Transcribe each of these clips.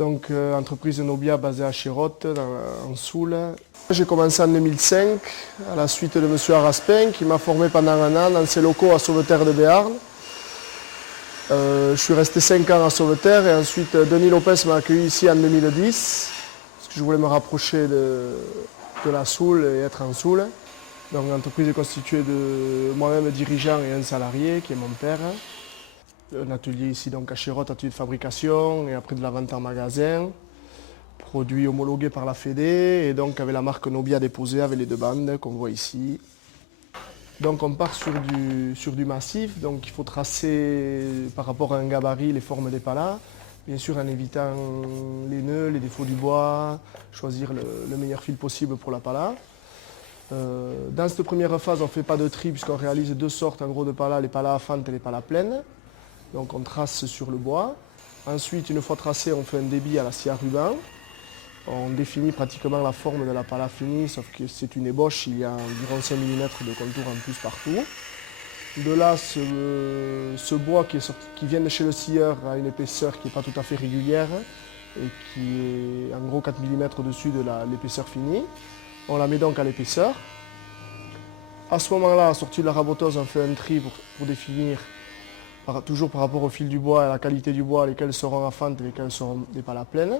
Donc, entreprise Nobia basée à Chérotte, en Soule. J'ai commencé en 2005, à la suite de M. Araspin, qui m'a formé pendant un an dans ses locaux à Sauveterre de Béarn. Je suis resté 5 ans à Sauveterre et ensuite Denis Lopez m'a accueilli ici en 2010, parce que je voulais me rapprocher de la Soule et être en Soule. Donc l'entreprise est constituée de moi-même dirigeant et un salarié qui est mon père. Un atelier ici donc à Chérotte, atelier de fabrication et après de la vente en magasin. Produit homologué par la Fédé et donc avec la marque Nobia déposée avec les 2 bandes qu'on voit ici. Donc on part sur du massif, donc il faut tracer par rapport à un gabarit les formes des palas, bien sûr en évitant les nœuds, les défauts du bois, choisir le meilleur fil possible pour la pala. Dans cette première phase, on ne fait pas de tri puisqu'on réalise 2 sortes en gros de palas, les palas à fente et les palas pleines. Donc on trace sur le bois. Ensuite, une fois tracé, on fait un débit à la scie à ruban. On définit pratiquement la forme de la pala finie, sauf que c'est une ébauche, il y a environ 5 mm de contour en plus partout. De là, ce bois qui vient de chez le scieur a une épaisseur qui n'est pas tout à fait régulière et qui est en gros 4 mm au-dessus de l'épaisseur finie. On la met donc à l'épaisseur. À ce moment-là, sortie de la raboteuse, on fait un tri pour définir, toujours par rapport au fil du bois et à la qualité du bois, lesquels seront à fente et lesquels seront des palas pleines.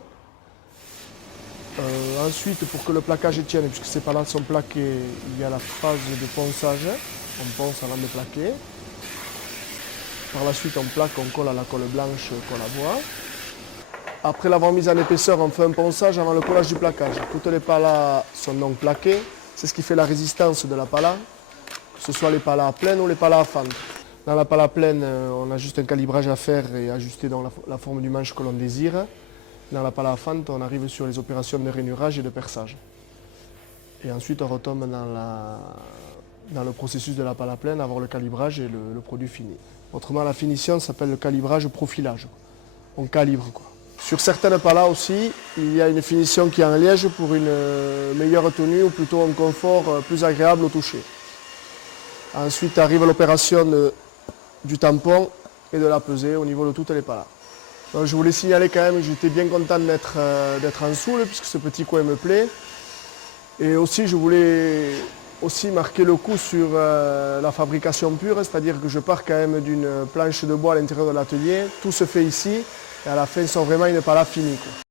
Ensuite, pour que le plaquage tienne, puisque ces palas sont plaqués, il y a la phase de ponçage. On ponce avant de plaquer. Par la suite, on plaque, on colle à la colle blanche, colle à bois. Après l'avoir mise en épaisseur, on fait un ponçage avant le collage du plaquage. Toutes les palas sont donc plaquées. C'est ce qui fait la résistance de la pala, que ce soit les palas pleines ou les palas à fente. Dans la pala pleine, on a juste un calibrage à faire et ajuster dans la forme du manche que l'on désire. Dans la pala à fente, on arrive sur les opérations de rainurage et de perçage. Et ensuite, on retombe dans le processus de la pala pleine, avoir le calibrage et le produit fini. Autrement, la finition s'appelle le calibrage profilage. On calibre, quoi. Sur certaines palas aussi, il y a une finition qui est en liège pour une meilleure tenue ou plutôt un confort plus agréable au toucher. Ensuite arrive l'opération du tampon et de la pesée au niveau de toutes les palas. Donc, je voulais signaler quand même que j'étais bien content d'être en Soule puisque ce petit coin me plaît. Et aussi je voulais marquer le coup sur la fabrication pure, c'est-à-dire que je pars quand même d'une planche de bois à l'intérieur de l'atelier. Tout se fait ici et à la fin, ils sont vraiment une pala finie, quoi.